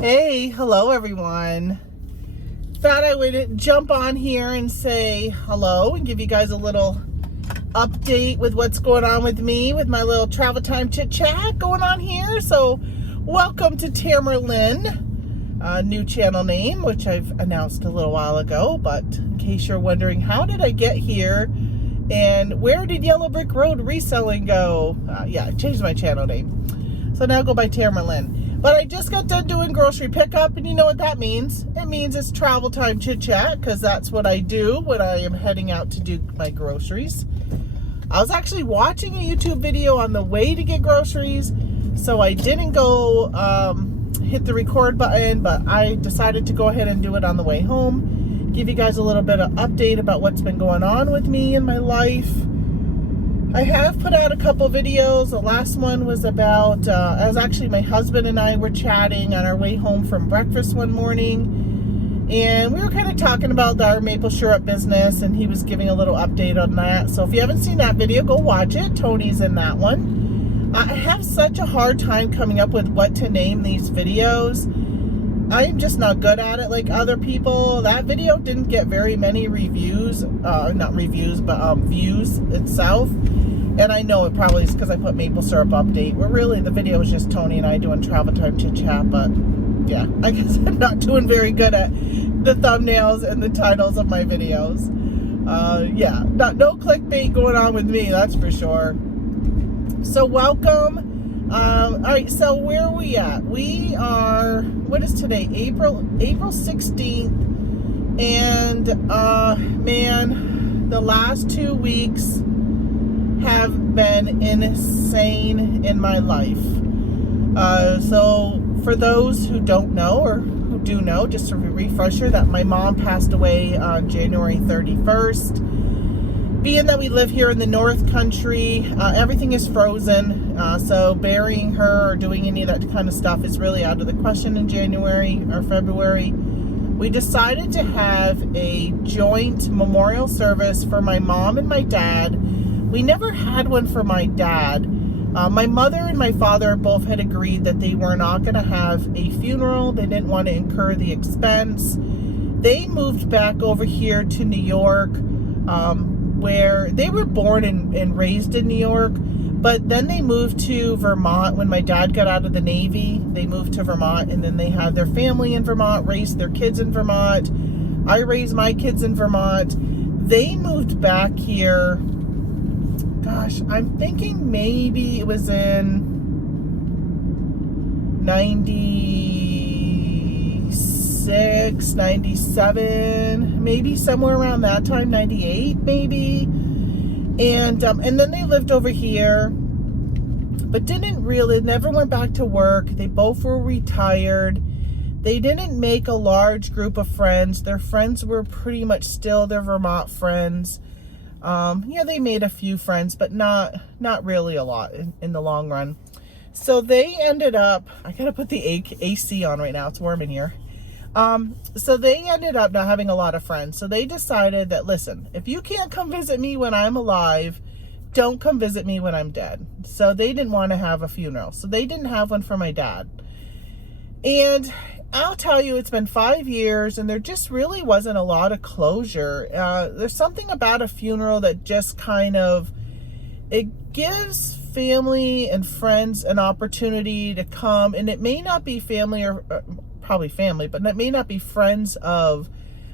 Hey, hello everyone. Thought I would jump on here and say hello and give you guys a little update with what's going on with me with my little travel time chit chat going on here. So welcome to Tamerlyn, new channel name, which I've announced a little while ago, but in case you're wondering, how did I get here and where did Yellow Brick Road Reselling go? Yeah, I changed my channel name. So now I go by Tamerlyn. But I just got done doing grocery pickup, and you know what that means. It means it's travel time chit chat, because that's what I do when I am heading out to do my groceries. I was actually watching a YouTube video on the way to get groceries, so I didn't go hit the record button, but I decided to go ahead and do it on the way home. Give you guys a little bit of update about what's been going on with me in my life. I have put out a couple videos. The last one was about, my husband and I were chatting on our way home from breakfast one morning, and we were kind of talking about our maple syrup business, and he was giving a little update on that. So if you haven't seen that video, go watch it. Tony's in that one. I have such a hard time coming up with what to name these videos. I'm just not good at it like other people. That video didn't get very many reviews, not reviews, but views itself. And I know it probably is because I put maple syrup update, where really the video was just Tony and I doing travel time chit chat. But yeah, I guess I'm not doing very good at the thumbnails and the titles of my videos. Yeah, no clickbait going on with me, that's for sure. So welcome. All right, so where are we at? We are, what is today? April 16th. And man, the last 2 weeks have been insane in my life. So for those who don't know, or who do know, just a refresher, that my mom passed away on January 31st. Being that we live here in the North Country, everything is frozen. So burying her or doing any of that kind of stuff is really out of the question in January or February. We decided to have a joint memorial service for my mom and my dad. We never had one for my dad. My mother and my father both had agreed that they were not going to have a funeral. They didn't want to incur the expense. They moved back over here to New York, where they were born and raised in New York, but then they moved to Vermont when my dad got out of the Navy. They moved to Vermont, and then they had their family in Vermont, raised their kids in Vermont. I raised my kids in Vermont. They moved back here, gosh, I'm thinking maybe it was in 96, 97, maybe somewhere around that time, 98 maybe. And then they lived over here, but never went back to work. They both were retired. They didn't make a large group of friends. Their friends were pretty much still their Vermont friends. Yeah, they made a few friends, but not really a lot in the long run. So they ended up, I gotta put the AC on right now, it's warm in here. So they ended up not having a lot of friends. So they decided that, listen, if you can't come visit me when I'm alive, don't come visit me when I'm dead. So they didn't want to have a funeral. So they didn't have one for my dad. And I'll tell you, it's been 5 years and there just really wasn't a lot of closure. There's something about a funeral that just kind of, it gives family and friends an opportunity to come, and it may not be family or probably family, but it may not be friends of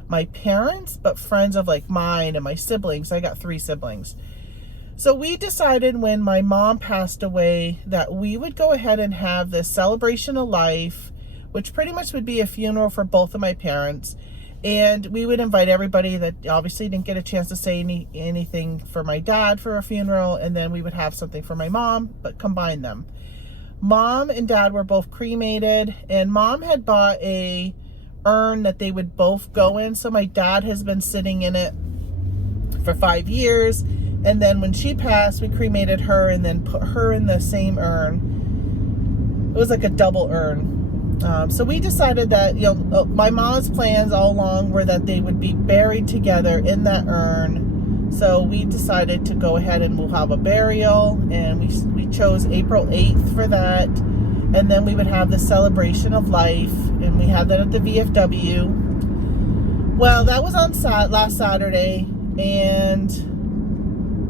my parents, but friends of like mine and my siblings. I got 3 siblings. So we decided when my mom passed away that we would go ahead and have this celebration of life, which pretty much would be a funeral for both of my parents. And we would invite everybody that obviously didn't get a chance to say anything for my dad for a funeral. And then we would have something for my mom, but combine them. Mom and dad were both cremated, and mom had bought a urn that they would both go in. So my dad has been sitting in it for 5 years. And then when she passed, we cremated her and then put her in the same urn. It was like a double urn. So we decided that, my mom's plans all along were that they would be buried together in that urn. So we decided to go ahead and we'll have a burial, and we chose April 8th for that. and then we would have the celebration of life, and we had that at the VFW. Well, that was on last Saturday, and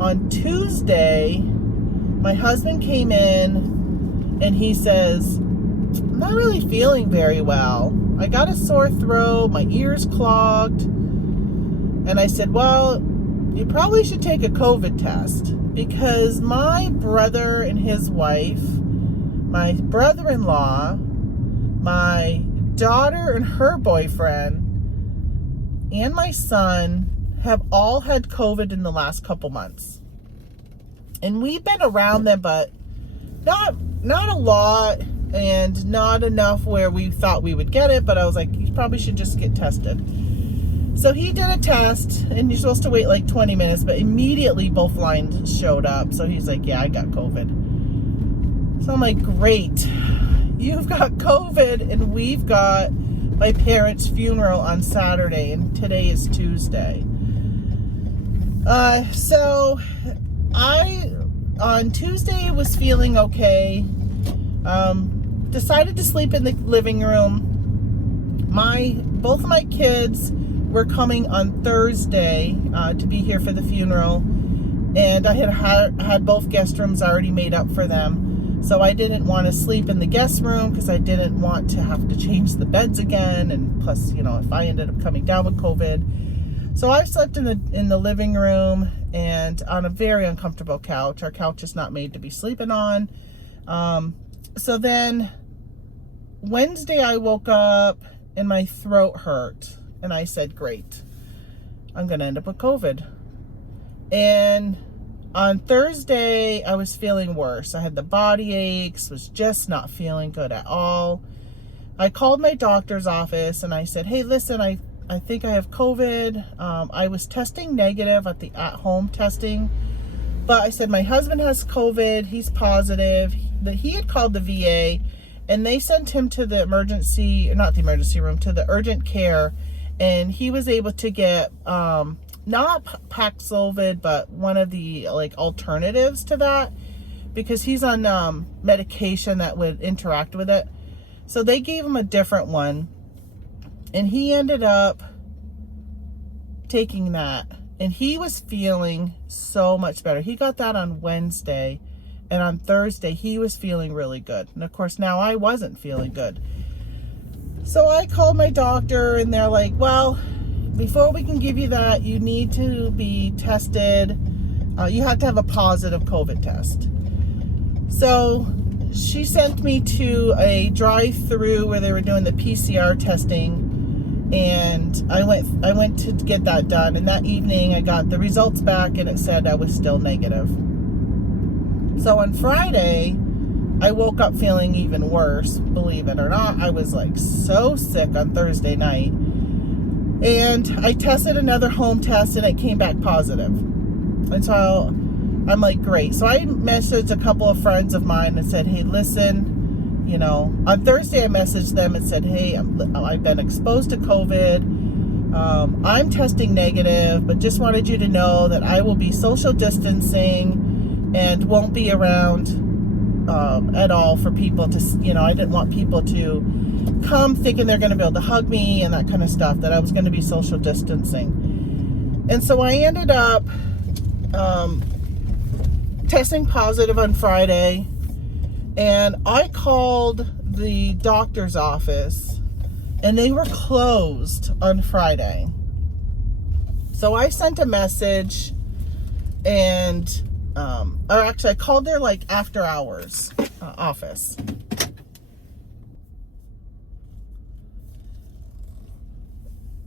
on Tuesday, my husband came in, and he says, I'm not really feeling very well. I got a sore throat, my ears clogged, and I said, well, you probably should take a COVID test, because my brother and his wife, my brother-in-law, my daughter and her boyfriend, and my son have all had COVID in the last couple months. And we've been around them, but not a lot, and not enough where we thought we would get it, but I was like, you probably should just get tested. So he did a test, and you're supposed to wait like 20 minutes, but immediately both lines showed up. So he's like, yeah, I got COVID. So I'm like, great. You've got COVID, and we've got my parents' funeral on Saturday, and today is Tuesday. So I, on Tuesday, was feeling okay. Decided to sleep in the living room. Both of my kids were coming on Thursday to be here for the funeral, and I had both guest rooms already made up for them. So I didn't want to sleep in the guest room because I didn't want to have to change the beds again, and plus, if I ended up coming down with COVID. So I slept in the living room and on a very uncomfortable couch. Our couch is not made to be sleeping on. So then Wednesday I woke up and my throat hurt, and I said, great, I'm going to end up with COVID. And on Thursday, I was feeling worse. I had the body aches, was just not feeling good at all. I called my doctor's office and I said, hey, listen, I think I have COVID. I was testing negative at the at-home testing, but I said, my husband has COVID. He's positive. He had called the VA, and they sent him to the not the emergency room, to the urgent care, and he was able to get not Paxlovid, but one of the alternatives to that, because he's on medication that would interact with it. So they gave him a different one, and he ended up taking that, and he was feeling so much better. He got that on Wednesday, and on Thursday he was feeling really good. And of course now I wasn't feeling good. So I called my doctor, and they're like, well, before we can give you that, you need to be tested. You have to have a positive COVID test. So she sent me to a drive-through where they were doing the PCR testing, and I went to get that done. And that evening I got the results back, and it said I was still negative. So on Friday, I woke up feeling even worse, believe it or not. I was so sick on Thursday night. And I tested another home test, and it came back positive. And so I'm like, great. So I messaged a couple of friends of mine and said, hey, listen, on Thursday I messaged them and said, hey, I've been exposed to COVID. I'm testing negative, but just wanted you to know that I will be social distancing and won't be around at all for people to, I didn't want people to come thinking they're going to be able to hug me and that kind of stuff, that I was going to be social distancing. And so I ended up testing positive on Friday, and I called the doctor's office, and they were closed on Friday. So I sent a message, and or actually I called their after hours office.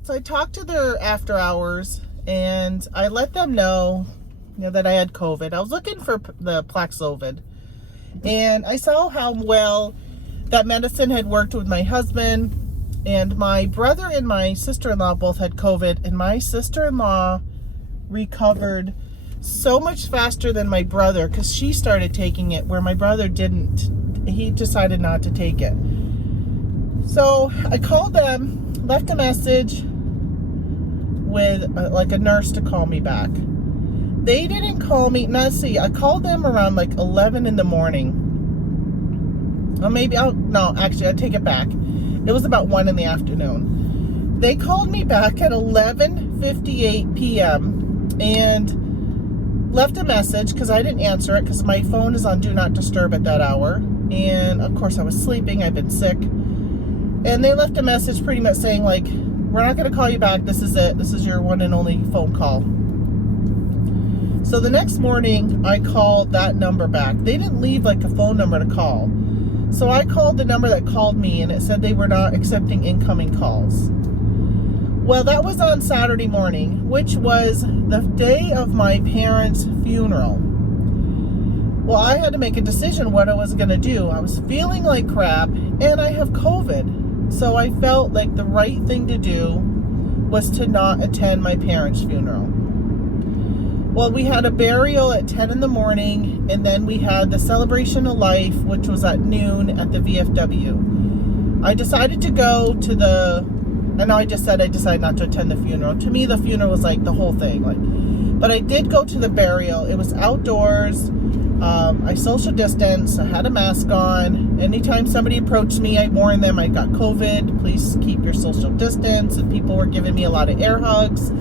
So I talked to their after hours, and I let them know, that I had COVID. I was looking for the Paxlovid, and I saw how well that medicine had worked with my husband, and my brother and my sister-in-law both had COVID, and my sister-in-law recovered so much faster than my brother, because she started taking it where my brother didn't. He decided not to take it. So I called them, left a message with a nurse to call me back. They didn't call me. I called them around 11 in the morning, Or maybe, no, actually, I take it back. It was about 1 in the afternoon. They called me back at 11:58 p.m. and left a message because I didn't answer it because my phone is on Do Not Disturb at that hour. And of course I was sleeping. I've been sick. And they left a message pretty much saying like, we're not going to call you back. This is it. This is your one and only phone call. So the next morning I called that number back. They didn't leave like a phone number to call. So I called the number that called me and it said they were not accepting incoming calls. Well, that was on Saturday morning, which was the day of my parents' funeral. Well, I had to make a decision what I was going to do. I was feeling like crap and I have COVID. So I felt like the right thing to do was to not attend my parents' funeral. Well, we had a burial at 10 in the morning, and then we had the celebration of life, which was at noon at the VFW. I decided to go to the, I know I just said I decided not to attend the funeral. To me, the funeral was like the whole thing. But I did go to the burial. It was outdoors. I social distanced. I had a mask on. Anytime somebody approached me, I warned them I got COVID. Please keep your social distance. And people were giving me a lot of air hugs.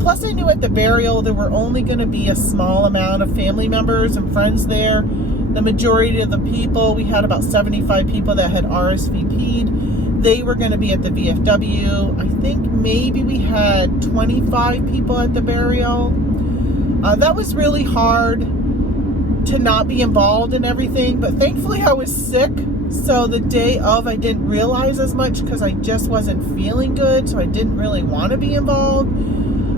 Plus, I knew at the burial there were only going to be a small amount of family members and friends there. The majority of the people, we had about 75 people that had RSVP'd. They were going to be at the VFW. I think maybe we had 25 people at the burial. That was really hard to not be involved in everything, but thankfully I was sick. So the day of, I didn't realize as much because I just wasn't feeling good. So I didn't really want to be involved.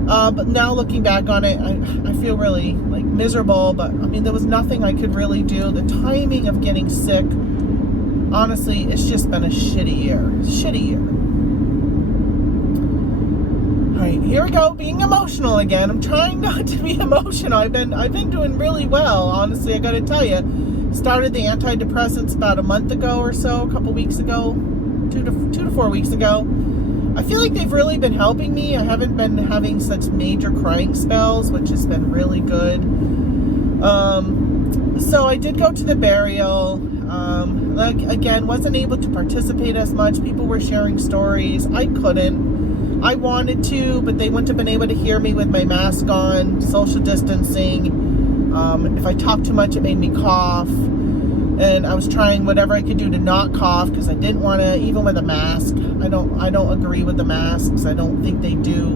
But now looking back on it, I feel really like miserable, but I mean, there was nothing I could really do. The timing of getting sick, honestly, it's just been a shitty year. All right, here we go, being emotional again. I'm trying not to be emotional. I've been doing really well, honestly, I gotta tell you. Started the antidepressants about a month ago or so, a couple weeks ago, 2 to 4 weeks ago. I feel like they've really been helping me. I haven't been having such major crying spells, which has been really good. So I did go to the burial. Again, wasn't able to participate as much. People were sharing stories. I couldn't. I wanted to, but they wouldn't have been able to hear me with my mask on, social distancing. If I talked too much, it made me cough. And I was trying whatever I could do to not cough because I didn't want to, even with a mask. I don't agree with the masks. I don't think they do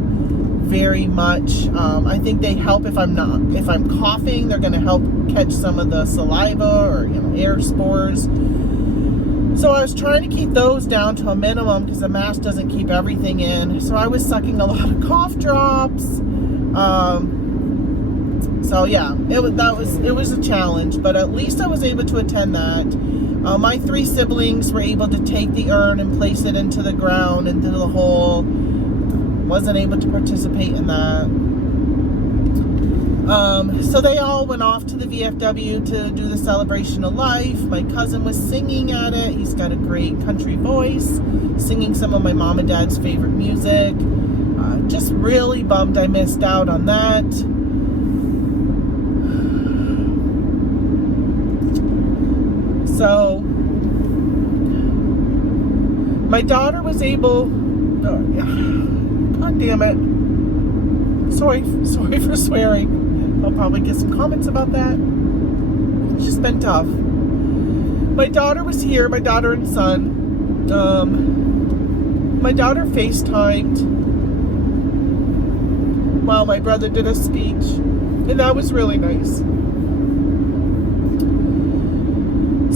very much. I think they help if I'm coughing, they're going to help catch some of the saliva or air spores. So I was trying to keep those down to a minimum because the mask doesn't keep everything in. So I was sucking a lot of cough drops. So yeah, it was a challenge, but at least I was able to attend that. My 3 siblings were able to take the urn and place it into the ground, into the hole. Wasn't able to participate in that. So they all went off to the VFW to do the celebration of life. My cousin was singing at it. He's got a great country voice, singing some of my mom and dad's favorite music. Just really bummed I missed out on that. So my daughter was able, God damn it. Sorry for swearing. I'll probably get some comments about that. It's just been tough. My daughter was here, my daughter and son. My daughter FaceTimed while my brother did a speech, and that was really nice.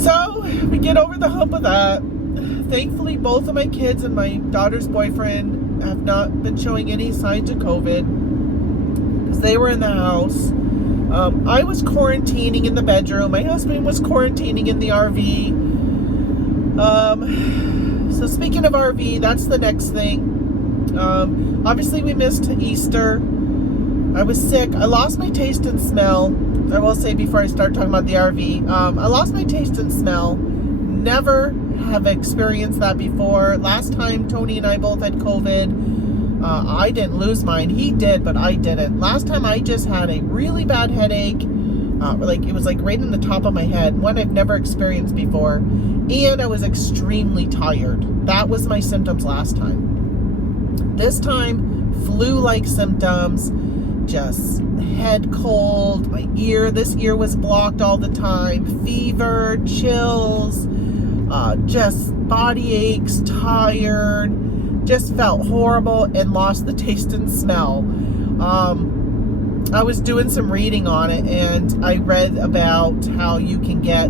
So we get over the hump of that. Thankfully, both of my kids and my daughter's boyfriend have not been showing any signs of COVID because they were in the house. I was quarantining in the bedroom. My husband was quarantining in the RV. So speaking of RV, that's the next thing. Obviously, we missed Easter. I was sick. I lost my taste and smell. I will say before I start talking about the RV, I lost my taste and smell. Never have experienced that before. Last time Tony and I both had COVID, I didn't lose mine. He did, but I didn't. Last time I just had a really bad headache, Like it was like right in the top of my head, one I've never experienced before, and I was extremely tired. That was my symptoms last time. This time, flu-like symptoms, just head cold, this ear was blocked all the time, fever, chills, just body aches, tired, just felt horrible and lost the taste and smell. I was doing some reading on it, and I read about how you can get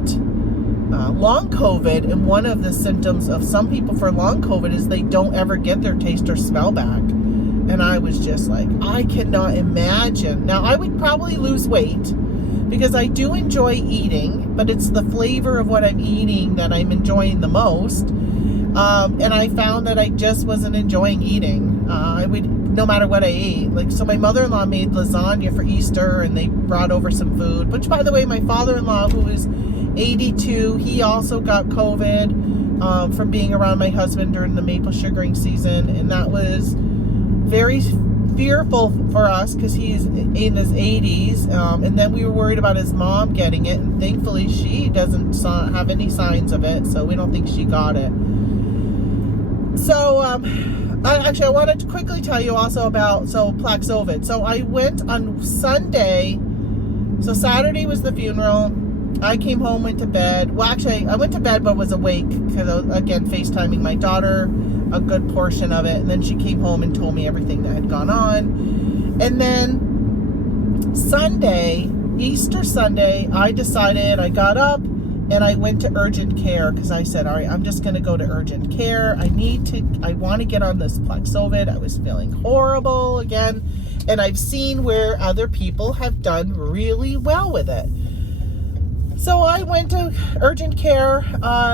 long COVID, and one of the symptoms of some people for long COVID is they don't ever get their taste or smell back. And I was just like, I cannot imagine. Now, I would probably lose weight because I do enjoy eating, but it's the flavor of what I'm eating that I'm enjoying the most. And I found that I just wasn't enjoying eating. I would, no matter what I ate. Like, so my mother-in-law made lasagna for Easter, and they brought over some food, which, by the way, my father-in-law, who is 82, he also got COVID from being around my husband during the maple sugaring season, and that was very fearful for us because he's in his 80s, and then we were worried about his mom getting it, and thankfully she doesn't have any signs of it, so we don't think she got it. So I wanted to quickly tell you also about Paxlovid. So I went on Sunday, so Saturday was the funeral. I came home, went to bed. Well, actually, I went to bed but was awake because I was, again, FaceTiming my daughter a good portion of it, and then she came home and told me everything that had gone on. And then Sunday, Easter Sunday, I got up and I went to urgent care because I said, all right, I'm just going to go to urgent care. I want to get on this Paxlovid. I was feeling horrible again, and I've seen where other people have done really well with it. So I went to urgent care.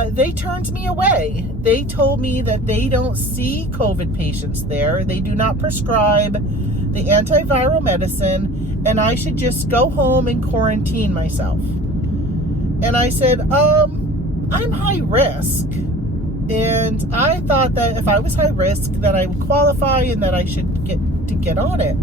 They turned me away. They told me that they don't see COVID patients there. They do not prescribe the antiviral medicine, and I should just go home and quarantine myself. And I said, I'm high risk. And I thought that if I was high risk, that I would qualify and that I should get on it.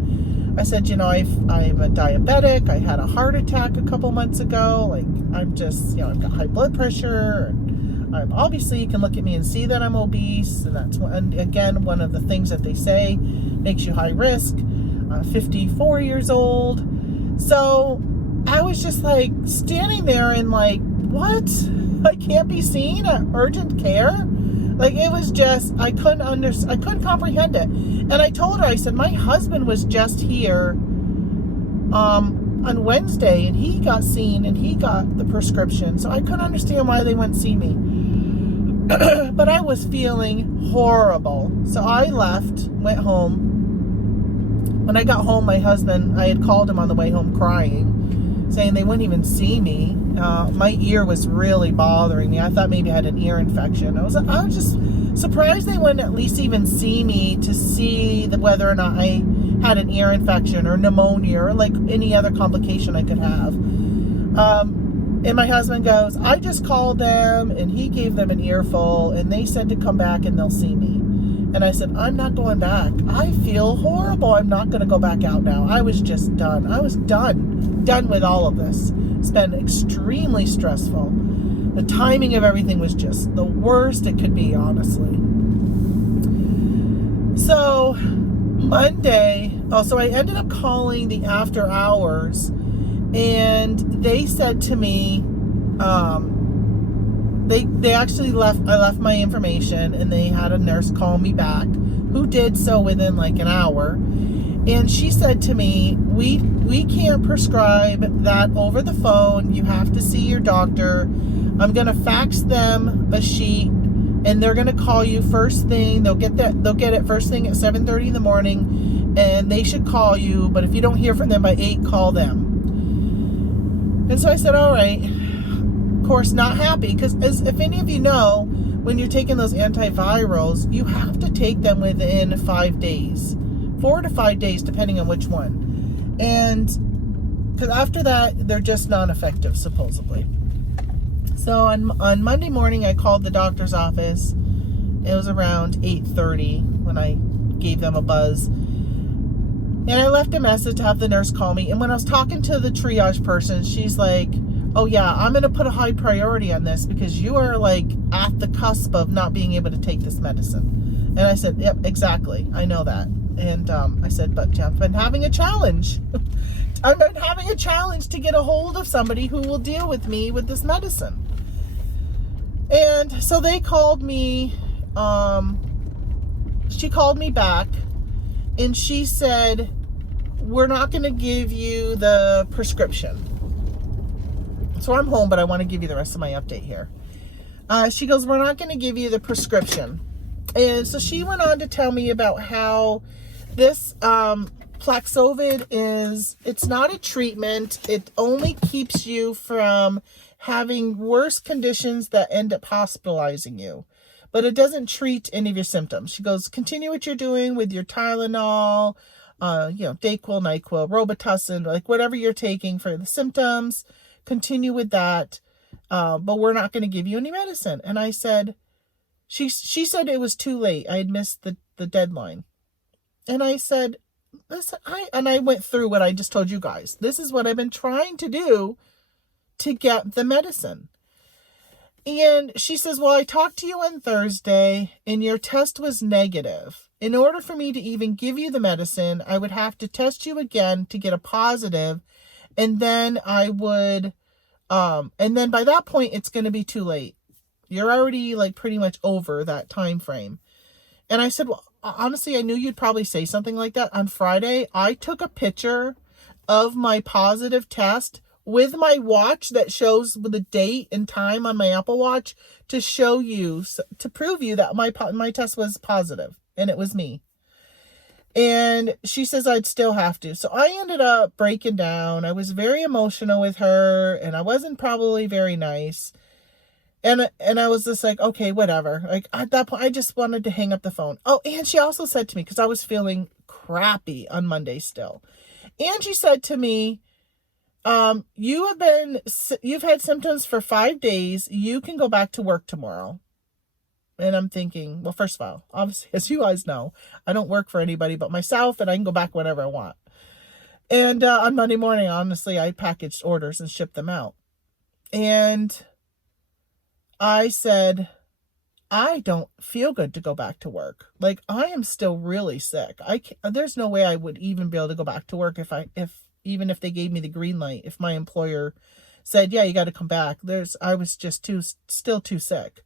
I said, you know, I'm a diabetic. I had a heart attack a couple months ago. Like, I'm just, you know, I've got high blood pressure. And I'm obviously, you can look at me and see that I'm obese. And that's, again, one of the things that they say makes you high risk. 54 years old. So I was just like standing there and like, what? I can't be seen at urgent care? Like, it was just, I couldn't comprehend it. And I told her, I said, my husband was just here on Wednesday, and he got seen, and he got the prescription. So I couldn't understand why they wouldn't see me. But I was feeling horrible. So I left, went home. When I got home, my husband, I had called him on the way home crying, saying they wouldn't even see me. My ear was really bothering me. I thought maybe I had an ear infection. I was just surprised they wouldn't at least even see me to see whether or not I had an ear infection or pneumonia or like any other complication I could have. And my husband goes, I just called them and he gave them an earful and they said to come back and they'll see me. And I said, I'm not going back. I feel horrible. I'm not going to go back out now. I was just done. I was done with all of this. It's been extremely stressful. The timing of everything was just the worst it could be, honestly. So Monday, so I ended up calling the after hours, and they said to me, they actually I left my information, and they had a nurse call me back, who did so within like an hour. And she said to me, we can't prescribe that over the phone. You have to see your doctor. I'm going to fax them a sheet, and they're going to call you first thing. They'll get it first thing at 7:30 in the morning, and they should call you. But if you don't hear from them by 8, call them. And so I said, all right. Of course, not happy, because if any of you know, when you're taking those antivirals, you have to take them within 5 days. 4 to 5 days, depending on which one. And because after that, they're just non-effective, supposedly. So on Monday morning, I called the doctor's office. It was around 8:30 when I gave them a buzz. And I left a message to have the nurse call me. And when I was talking to the triage person, she's like, oh yeah, I'm going to put a high priority on this because you are like at the cusp of not being able to take this medicine. And I said, yep, exactly. I know that. And I said, but Jeff, I've been having a challenge. I've been having a challenge to get a hold of somebody who will deal with me with this medicine. And so they called me. She called me back and she said, we're not going to give you the prescription. So I'm home, but I want to give you the rest of my update here. She goes, we're not going to give you the prescription. And so she went on to tell me about how this Paxlovid it's not a treatment. It only keeps you from having worse conditions that end up hospitalizing you. But it doesn't treat any of your symptoms. She goes, continue what you're doing with your Tylenol, Dayquil, NyQuil, Robitussin, like whatever you're taking for the symptoms, continue with that. But we're not going to give you any medicine. And I said, she said it was too late. I had missed the deadline. And I said, listen, I went through what I just told you guys. This is what I've been trying to do to get the medicine. And she says, well, I talked to you on Thursday and your test was negative. In order for me to even give you the medicine, I would have to test you again to get a positive. And then I would, and then by that point, it's going to be too late. You're already like pretty much over that time frame. And I said, well, honestly, I knew you'd probably say something like that. On Friday, I took a picture of my positive test with my watch that shows the date and time on my Apple Watch to show you, to prove you that my test was positive and it was me. And she says I'd still have to. So I ended up breaking down. I was very emotional with her and I wasn't probably very nice. And I was just like, okay, whatever. Like at that point, I just wanted to hang up the phone. Oh, and she also said to me, because I was feeling crappy on Monday still. And she said to me, you've had symptoms for 5 days. You can go back to work tomorrow. And I'm thinking, well, first of all, obviously, as you guys know, I don't work for anybody but myself and I can go back whenever I want. And on Monday morning, honestly, I packaged orders and shipped them out. And I said, I don't feel good to go back to work. Like, I am still really sick. There's no way I would even be able to go back to work even if they gave me the green light. If my employer said, yeah, you got to come back. I was just still too sick.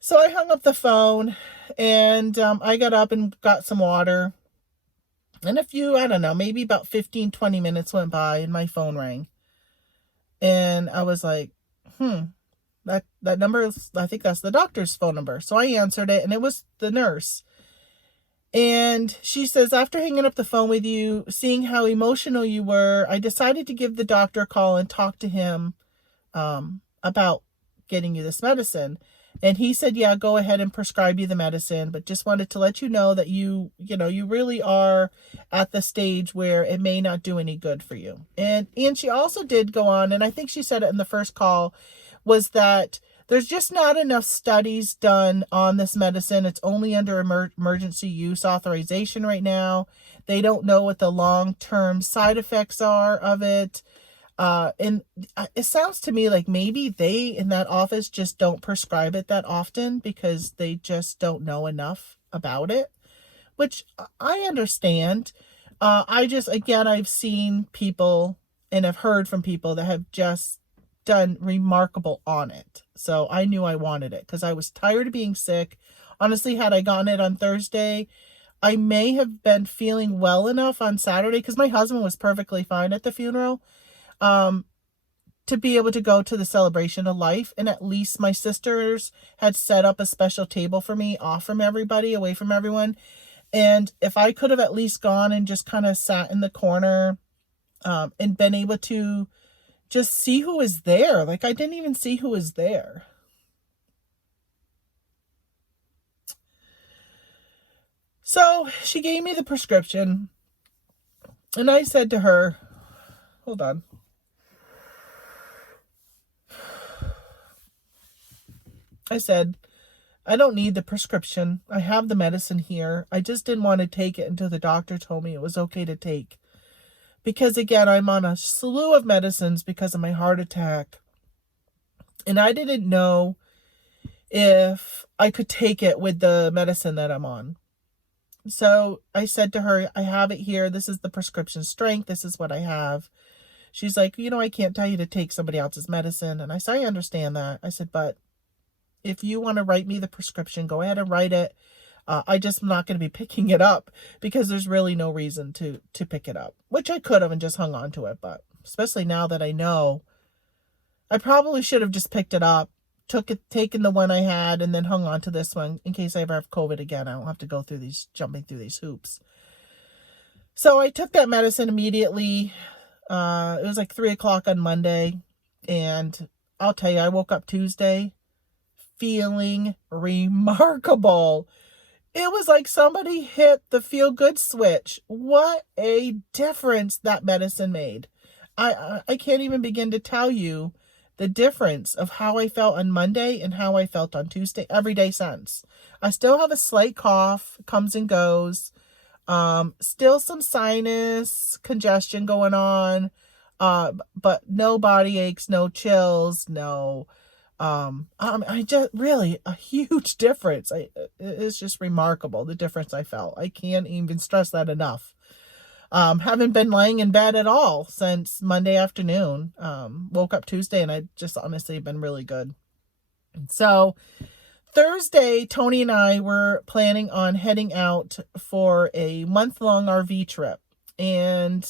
So I hung up the phone and I got up and got some water. And I don't know, maybe about 15, 20 minutes went by and my phone rang. And I was like, that number is, I think that's the doctor's phone number. So I answered it and it was the nurse. And she says, after hanging up the phone with you, seeing how emotional you were, I decided to give the doctor a call and talk to him about getting you this medicine. And he said, yeah, go ahead and prescribe you the medicine, but just wanted to let you know that you really are at the stage where it may not do any good for you. And she also did go on, and I think she said it in the first call, was that there's just not enough studies done on this medicine. It's only under emergency use authorization right now. They don't know what the long-term side effects are of it. And it sounds to me like maybe they in that office just don't prescribe it that often because they just don't know enough about it, which I understand. I've seen people and have heard from people that have just done remarkable on it. So I knew I wanted it because I was tired of being sick. Honestly, had I gotten it on Thursday, I may have been feeling well enough on Saturday because my husband was perfectly fine at the funeral. To be able to go to the celebration of life. And at least my sisters had set up a special table for me, off from everybody, away from everyone. And if I could have at least gone and just kind of sat in the corner, and been able to just see who was there. Like I didn't even see who was there. So she gave me the prescription and I said to her, hold on. I said, I don't need the prescription. I have the medicine here. I just didn't want to take it until the doctor told me it was okay to take. Because again, I'm on a slew of medicines because of my heart attack. And I didn't know if I could take it with the medicine that I'm on. So I said to her, I have it here. This is the prescription strength. This is what I have. She's like, I can't tell you to take somebody else's medicine. And I said, I understand that. I said, but if you want to write me the prescription, go ahead and write it. I just am not going to be picking it up because there's really no reason to pick it up, which I could have and just hung on to it. But especially now that I know, I probably should have just picked it up, taken the one I had, and then hung on to this one in case I ever have COVID again. I don't have to go through jumping through these hoops. So I took that medicine immediately. It was like 3:00 on Monday. And I'll tell you, I woke up Tuesday feeling remarkable. It was like somebody hit the feel-good switch. What a difference that medicine made. I can't even begin to tell you the difference of how I felt on Monday and how I felt on Tuesday, every day since. I still have a slight cough, comes and goes. Still some sinus congestion going on. But no body aches, no chills, no. I just really a huge difference. It's just remarkable the difference I felt. I can't even stress that enough. Haven't been lying in bed at all since Monday afternoon. Woke up Tuesday and I just honestly been really good. So Thursday, Tony and I were planning on heading out for a month-long RV trip. And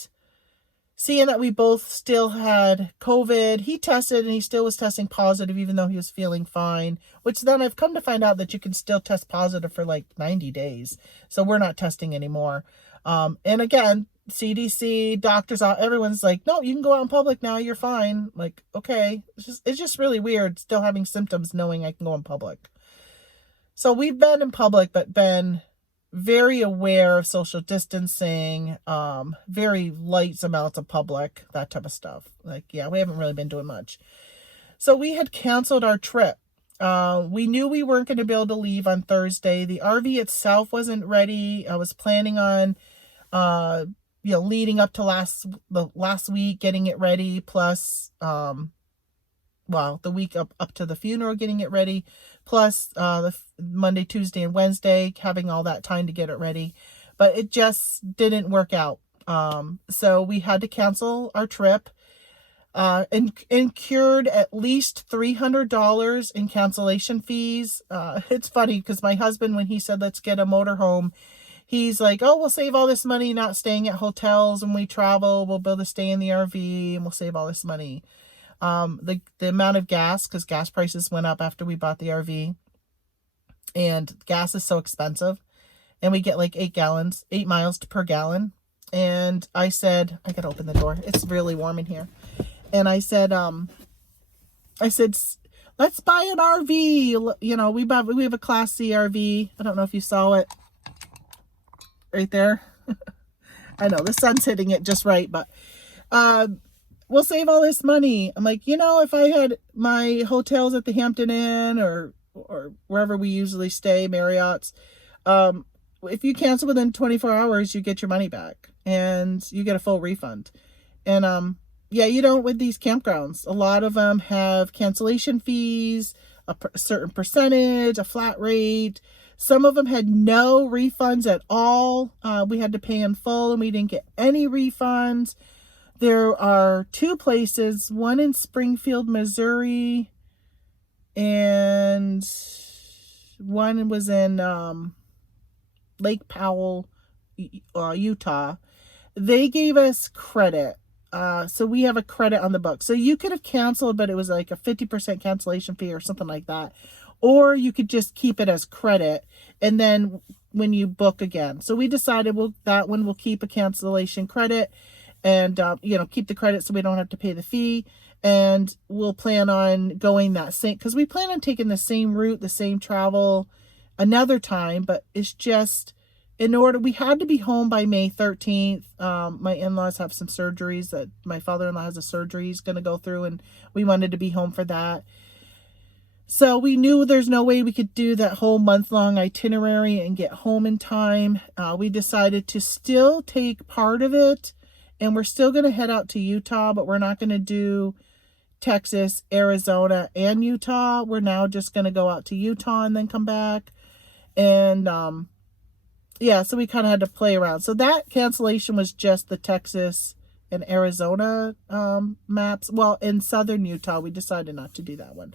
seeing that we both still had COVID, he tested and he still was testing positive even though he was feeling fine, which then I've come to find out that you can still test positive for like 90 days. So we're not testing anymore. And again, CDC, doctors, everyone's like, no, you can go out in public now. You're fine. Like, okay. It's just really weird still having symptoms knowing I can go in public. So we've been in public, but been very aware of social distancing, very light amounts of public, that type of stuff. Like, yeah, we haven't really been doing much. So we had canceled our trip. We knew we weren't going to be able to leave on Thursday. The RV itself wasn't ready. I was planning on, leading up to the last week, getting it ready, plus, the week up to the funeral, getting it ready, plus the Monday, Tuesday, and Wednesday, having all that time to get it ready. But it just didn't work out. So we had to cancel our trip and incurred at least $300 in cancellation fees. It's funny because my husband, when he said, let's get a motorhome, he's like, oh, we'll save all this money not staying at hotels when we travel. We'll be able to stay in the RV and we'll save all this money. The amount of gas, because gas prices went up after we bought the RV, and gas is so expensive, and we get like 8 miles per gallon. And I said, I gotta open the door. It's really warm in here. And I said, let's buy an RV. We have a Class C RV. I don't know if you saw it right there. I know the sun's hitting it just right, but, we'll save all this money. I'm like, if I had my hotels at the Hampton Inn or wherever we usually stay, Marriott's, if you cancel within 24 hours, you get your money back and you get a full refund. And, you don't with these campgrounds. A lot of them have cancellation fees, a certain percentage, a flat rate. Some of them had no refunds at all. We had to pay in full and we didn't get any refunds. There are 2 places, one in Springfield, Missouri, and one was in Lake Powell, Utah. They gave us credit. So we have a credit on the book. So you could have canceled, but it was like a 50% cancellation fee or something like that. Or you could just keep it as credit and then when you book again. So we decided that one will keep a cancellation credit. And, keep the credit so we don't have to pay the fee. And we'll plan on going that same, because we plan on taking the same route, the same travel another time. But it's just, we had to be home by May 13th. My in-laws have some surgeries that my father-in-law has a surgery he's going to go through. And we wanted to be home for that. So we knew there's no way we could do that whole month-long itinerary and get home in time. We decided to still take part of it, and we're still going to head out to Utah, but we're not going to do Texas, Arizona, and Utah. We're now just going to go out to Utah and then come back. And yeah, so we kind of had to play around. So that cancellation was just the Texas and Arizona maps. Well, in southern Utah, we decided not to do that one.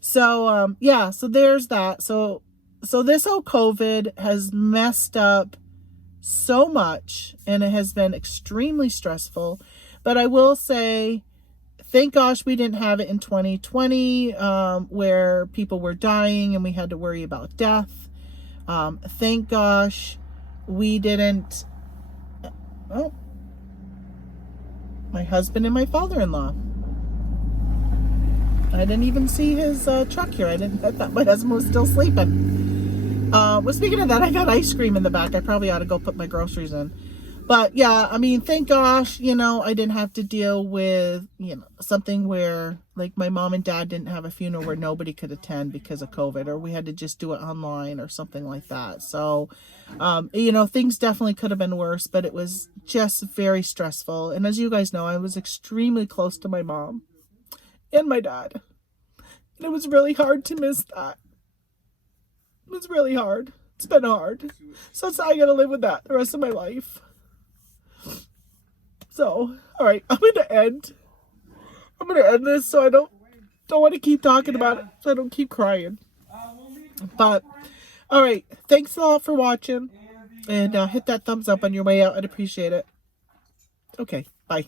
So yeah, so there's that. So this whole COVID has messed up so much, and it has been extremely stressful. But I will say, thank gosh we didn't have it in 2020, where people were dying and we had to worry about death. Thank gosh we didn't. Oh, my husband and my father-in-law. I didn't even see his truck here. I thought my husband was still sleeping. Well, speaking of that, I got ice cream in the back. I probably ought to go put my groceries in. But yeah, I mean, thank gosh, I didn't have to deal with, something where like my mom and dad didn't have a funeral where nobody could attend because of COVID, or we had to just do it online or something like that. So, things definitely could have been worse, but it was just very stressful. And as you guys know, I was extremely close to my mom and my dad. And it was really hard to miss that. It was really hard. It's been hard. So I got to live with that the rest of my life. So, all right, I'm going to end this so I don't want to keep talking about it, so I don't keep crying. But, all right, thanks a lot for watching, and hit that thumbs up on your way out. I'd appreciate it. Okay, bye.